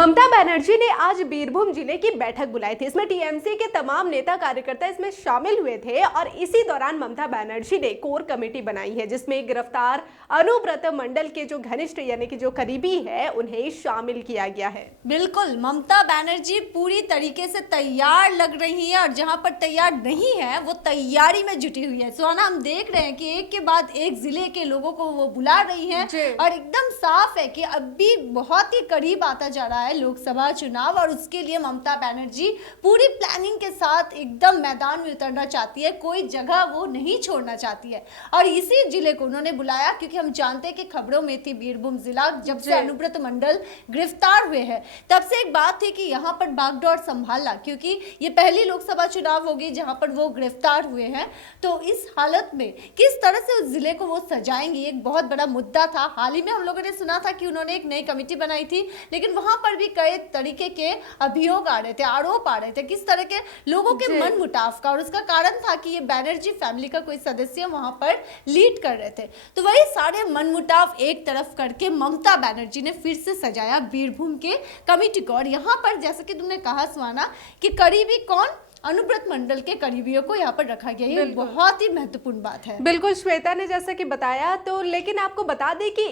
ममता बनर्जी ने आज बीरभूम जिले की बैठक बुलाई थी। इसमें टीएमसी के तमाम नेता कार्यकर्ता इसमें शामिल हुए थे और इसी दौरान ममता बनर्जी ने कोर कमेटी बनाई है, जिसमें गिरफ्तार अनुव्रत मंडल के जो घनिष्ठ यानी कि जो करीबी है उन्हें शामिल किया गया है। बिल्कुल, ममता बनर्जी पूरी तरीके से तैयार लग रही है और जहां पर तैयार नहीं है वो तैयारी में जुटी हुई है। सुहाना, हम देख रहे हैं कि एक के बाद एक जिले के लोगों को वो बुला रही है और एकदम साफ है कि अभी बहुत ही करीब आता जा रहा है लोकसभा चुनाव और उसके लिए ममता बनर्जी पूरी प्लानिंग के साथ एकदम मैदान में उतरना चाहती है, कोई जगह वो नहीं छोड़ना चाहती है। और इसी जिले को उन्होंने बुलाया क्योंकि हम जानते हैं कि खबरों में थी बीरभूम जिला जब से अनुव्रत मंडल गिरफ्तार हुए हैं तब से एक बात थी कि यहाँ पर बागडोर संभालना, क्योंकि ये पहली लोकसभा चुनाव होगी जहां पर वो गिरफ्तार हुए हैं। तो इस हालत में किस तरह से उस जिले को वो सजाएंगी, एक बहुत बड़ा मुद्दा था। हाल ही में हम लोगों ने सुना था कि उन्होंने एक नई कमेटी बनाई थी, लेकिन वहां पर भी कई तरीके के अभियोग आ रहे थे, आरोप आ रहे थे किस तरह के लोगों के मन मुटाव का, और उसका कारण था कि ये बैनर्जी फैमिली का कोई सदस्य वहां पर लीड कर रहे थे। तो वही सारे मन मुटाव एक तरफ करके ममता बनर्जी ने फिर से सजाया बीरभूम के कमेटी को। और यहाँ पर जैसे कि तुमने कहा सुहाना कि करीबी कौन, अनुव्रत मंडल के करीबियों को यहाँ पर रखा गया, ये बहुत ही महत्वपूर्ण बात है। बिल्कुल, श्वेता ने जैसा कि बताया। तो लेकिन आपको बता दें कि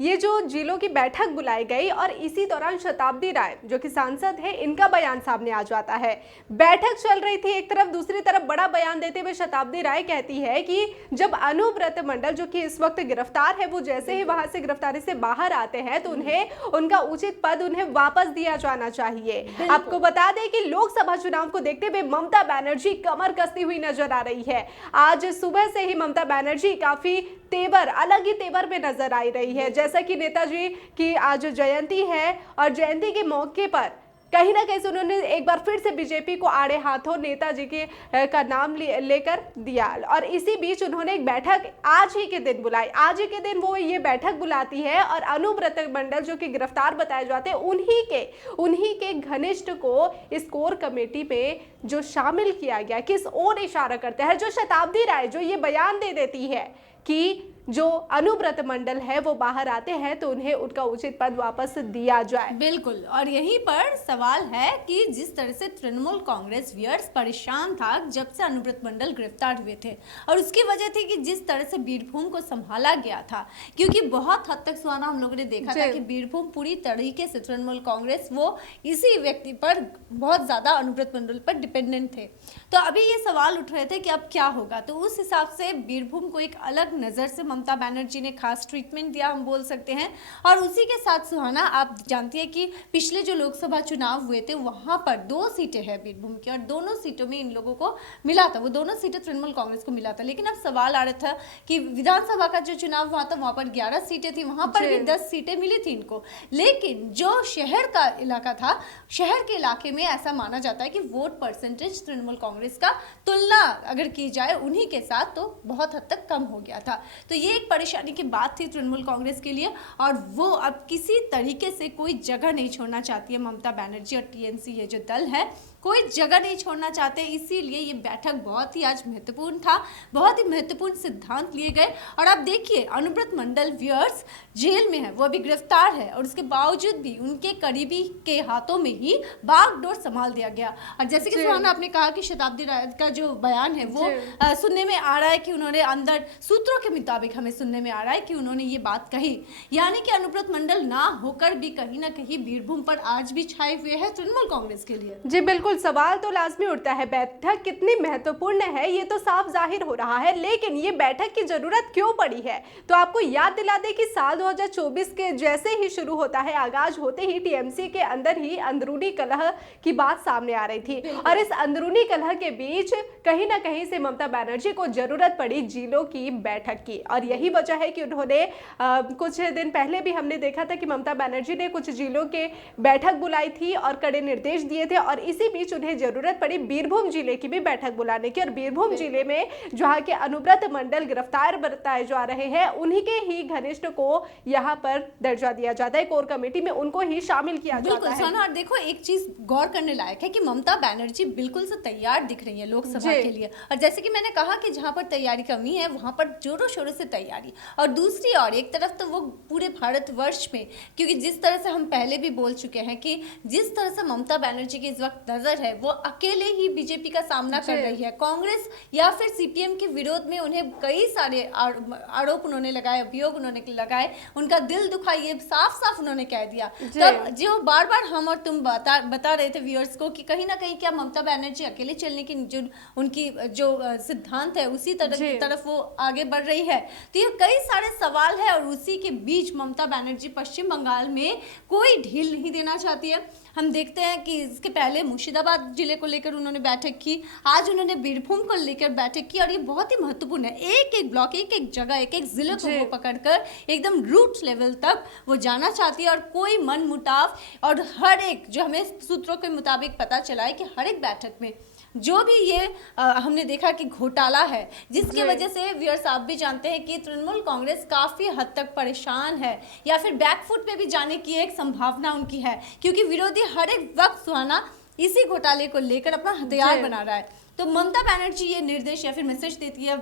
ये जो जिलों की बैठक बुलाई गई और इसी दौरान शताब्दी राय जो कि सांसद है, इनका बयान सामने आ जाता है। बैठक चल रही थी एक तरफ, दूसरी तरफ बड़ा बयान देते हुए शताब्दी राय कहती है कि जब अनुव्रत मंडल जो कि इस वक्त गिरफ्तार है, वो जैसे ही वहां से गिरफ्तारी से बाहर आते हैं तो उन्हें उनका उचित पद उन्हें वापस दिया जाना चाहिए। आपको बता दें कि लोकसभा चुनाव को देखते हुए ममता बनर्जी कमर कसती हुई नजर आ रही है। आज सुबह से ही ममता बनर्जी काफी तेवर, अलग ही तेवर में नजर आ रही है। जैसा कि नेताजी की आज जयंती है और जयंती के मौके पर कहीं ना कहीं से उन्होंने एक बार फिर से बीजेपी को आड़े हाथों नेताजी के का नाम लेकर दिया। और इसी बीच उन्होंने एक बैठक आज ही के दिन बुलाई। आज ही के दिन वो ये बैठक बुलाती है और अनुव्रत मंडल जो कि गिरफ्तार बताए जाते हैं उन्हीं के घनिष्ठ को इस कोर कमेटी में जो शामिल किया गया, किस ओर इशारा करते हैं, जो शताब्दी राय जो ये बयान दे देती है कि जो अनुव्रत मंडल है वो बाहर आते हैं तो उन्हें उनका उचित पद वापस दिया जाए। बिल्कुल, और यहीं पर सवाल है कि जिस तरह से तृणमूल कांग्रेस वियर्स परेशान था जब से अनुव्रत मंडल गिरफ्तार हुए थे, और उसकी वजह थी कि जिस तरह से बीरभूम को संभाला गया था, क्योंकि बहुत हद तक सुहाना हम लोगों ने देखा था कि बीरभूम पूरी तरीके से तृणमूल कांग्रेस वो इसी व्यक्ति पर बहुत ज्यादा अनुव्रत मंडल पर डिपेंडेंट थे। तो अभी ये सवाल उठ रहे थे कि अब क्या होगा। तो उस हिसाब से बीरभूम को एक अलग नजर से ममता बनर्जी ने खास ट्रीटमेंट दिया, हम बोल सकते हैं। और उसी के साथ सुहाना, आप जानती है कि पिछले जो लोकसभा चुनाव हुए थे वहां पर 2 सीटें हैं बीरभूम की और दोनों सीटों में इन लोगों को मिला था, वो दोनों सीटें तृणमूल कांग्रेस को मिला था। लेकिन अब सवाल आ रहा था कि विधानसभा का जो चुनाव हुआ था वहां पर 11 सीटें थी, वहां पर भी 10 सीटें मिली थी इनको। लेकिन जो शहर का इलाका था, शहर के इलाके में ऐसा माना जाता है कि वोट परसेंटेज तृणमूल कांग्रेस का तुलना अगर की जाए उन्हीं के साथ तो बहुत हद तक कम हो गया था। तो ये एक परेशानी की बात थी तृणमूल कांग्रेस के लिए, और वो अब किसी तरीके से कोई जगह नहीं छोड़ना चाहती है ममता बनर्जी और टीएमसी ये जो दल है कोई जगह नहीं छोड़ना चाहते। इसीलिए ये बैठक बहुत ही आज महत्वपूर्ण था, बहुत ही महत्वपूर्ण सिद्धांत लिए गए। और आप देखिए अनुव्रत मंडल वियर्स जेल में है, वो अभी गिरफ्तार है और उसके बावजूद भी उनके करीबी के हाथों में ही बागडोर संभाल दिया गया। और जैसे कि सुहाना आपने कहा कि शताब्दी राय का जो बयान है वो सुनने में आ रहा है कि उन्होंने अंदर सूत्रों के मुताबिक हमें सुनने में आ रहा है कि उन्होंने ये बात कही, यानी कि अनुव्रत मंडल ना होकर भी कहीं ना कहीं बीरभूम पर आज भी छाए हुए हैं तृणमूल कांग्रेस के लिए। जी बिल्कुल, सवाल तो लाजमी उठता है, बैठक कितनी महत्वपूर्ण है ये तो साफ जाहिर हो रहा है, लेकिन ये बैठक की जरूरत क्यों पड़ी है। तो आपको याद दिला दें कि साल 2024 के जैसे ही शुरू होता है, आगाज होते ही टीएमसी के अंदर ही अंदरूनी कलह की बात सामने आ रही थी और इस अंदरूनी कलह के बीच कहीं ना कहीं से ममता बनर्जी को जरूरत पड़ी जिलों की बैठक की। और यही वजह है कि उन्होंने कुछ दिन पहले भी हमने देखा था कि ममता बनर्जी ने कुछ जिलों के बैठक बुलाई थी और कड़े निर्देश दिए थे। और इसी बीच उन्हें जरूरत पड़ी बीरभूम जिले की भी बैठक बुलाने की, और बीरभूम जिले में जहां के अनुव्रत मंडल गिरफ्तार बताए जा रहे हैं, उन्हीं के ही घनिष्ठ को यहां पर दर्जा दिया जाता है, कोर कमेटी में उनको ही शामिल किया जाता है। और देखो एक चीज गौर करने लायक है कि ममता बनर्जी बिल्कुल से तैयार दिख रही है लोकसभा के लिए, और जैसे कि मैंने कहा कि जहां पर तैयारी कमी है वहां पर जोरों शोरों से तैयारी, और दूसरी और एक तरफ तो वो पूरे भारतवर्ष में, क्योंकि जिस तरह से हम पहले भी बोल चुके हैं कि जिस तरह से ममता बनर्जी की इस वक्त नजर है वो अकेले ही बीजेपी का सामना कर रही है। कांग्रेस या फिर सीपीएम के विरोध में उन्हें कई सारे आरोप उन्होंने लगाए, अभियोग उन्होंने लगाए, उनका दिल दुखा, ये साफ साफ उन्होंने कह दिया। तब जो बार बार हम और तुम बता रहे थे व्यूअर्स को कि कहीं ना कहीं क्या ममता बनर्जी अकेले चलने की जो उनकी जो सिद्धांत है उसी तरफ वो आगे बढ़ रही है। तो ये कई सारे सवाल है, और उसी के बीच ममता बनर्जी पश्चिम बंगाल में कोई ढील नहीं देना चाहती है। हम देखते हैं कि इसके पहले मुर्शिदाबाद जिले को लेकर उन्होंने बैठक की, आज उन्होंने बीरभूम को लेकर बैठक की, और ये बहुत ही महत्वपूर्ण है। एक एक ब्लॉक, एक एक जगह, एक एक जिले को वो पकड़कर एकदम रूट लेवल तक वो जाना चाहती है, और कोई मन मुटाव, और हर एक जो हमें सूत्रों के मुताबिक पता चला है कि हर एक बैठक में जो भी ये हमने देखा कि घोटाला है, जिसकी वजह से व्यूअर्स आप भी जानते हैं कि तृणमूल कांग्रेस काफी हद तक परेशान है, या फिर बैकफुट पे भी जाने की एक संभावना उनकी है, क्योंकि विरोधी हर एक वक्त सुहाना इसी घोटाले को लेकर अपना हथियार बना रहा है। तो ममता बनर्जी ये निर्देश या फिर मैसेज देती है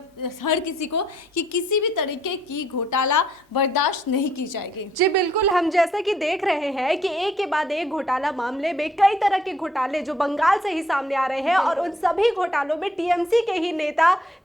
हर किसी को कि किसी भी तरीके की घोटाला बर्दाश्त नहीं की जाएगी। जी बिल्कुल, हम जैसा कि देख रहे हैं कि एक के बाद एक घोटाला मामले में कई तरह के घोटाले जो बंगाल से ही सामने आ रहे हैं, और उन सभी घोटालों में टीएमसी के ही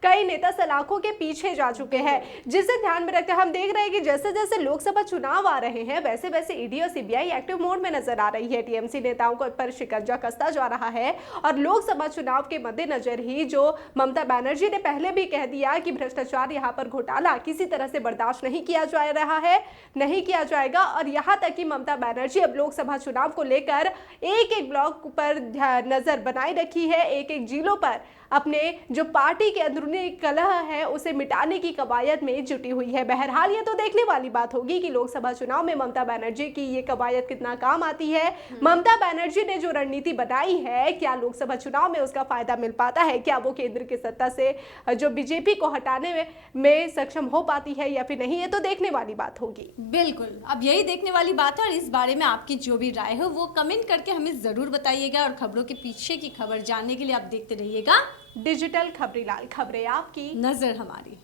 कई नेता सलाखों के पीछे जा चुके हैं, जिसे ध्यान में रखते हम देख रहे हैं कि जैसे जैसे लोकसभा चुनाव आ रहे हैं वैसे वैसे ईडी और सीबीआई एक्टिव मोड में नजर आ रही है। टीएमसी नेताओं को पर शिकंजा कसता जा रहा है, और लोकसभा चुनाव के मद्देनजर ही जो ममता बनर्जी ने पहले भी कह दिया कि भ्रष्टाचार यहां पर घोटाला किसी तरह से बर्दाश्त नहीं किया जा रहा है, नहीं किया जाएगा। और यहां तक कि ममता बनर्जी अब लोकसभा चुनाव को लेकर एक एक ब्लॉक पर नजर बनाए रखी है, एक एक जिलों पर अपने जो पार्टी के अंदरूनी कलह है उसे मिटाने की कवायद में जुटी हुई है। बहरहाल ये तो देखने वाली बात होगी कि लोकसभा चुनाव में ममता बनर्जी की ये कवायद कितना काम आती है। ममता बनर्जी ने जो रणनीति बनाई है, क्या लोकसभा चुनाव में उसका फायदा मिल पाता है, क्या वो केंद्र की सत्ता से जो बीजेपी को हटाने में सक्षम हो पाती है या फिर नहीं, ये तो देखने वाली बात होगी। बिल्कुल, अब यही देखने वाली बात है, और इस बारे में आपकी जो भी राय हो वो कमेंट करके हमें जरूर बताइएगा, और खबरों के पीछे की खबर जानने के लिए आप देखते रहिएगा डिजिटल खबरीलाल, खबरें आपकी, नजर हमारी।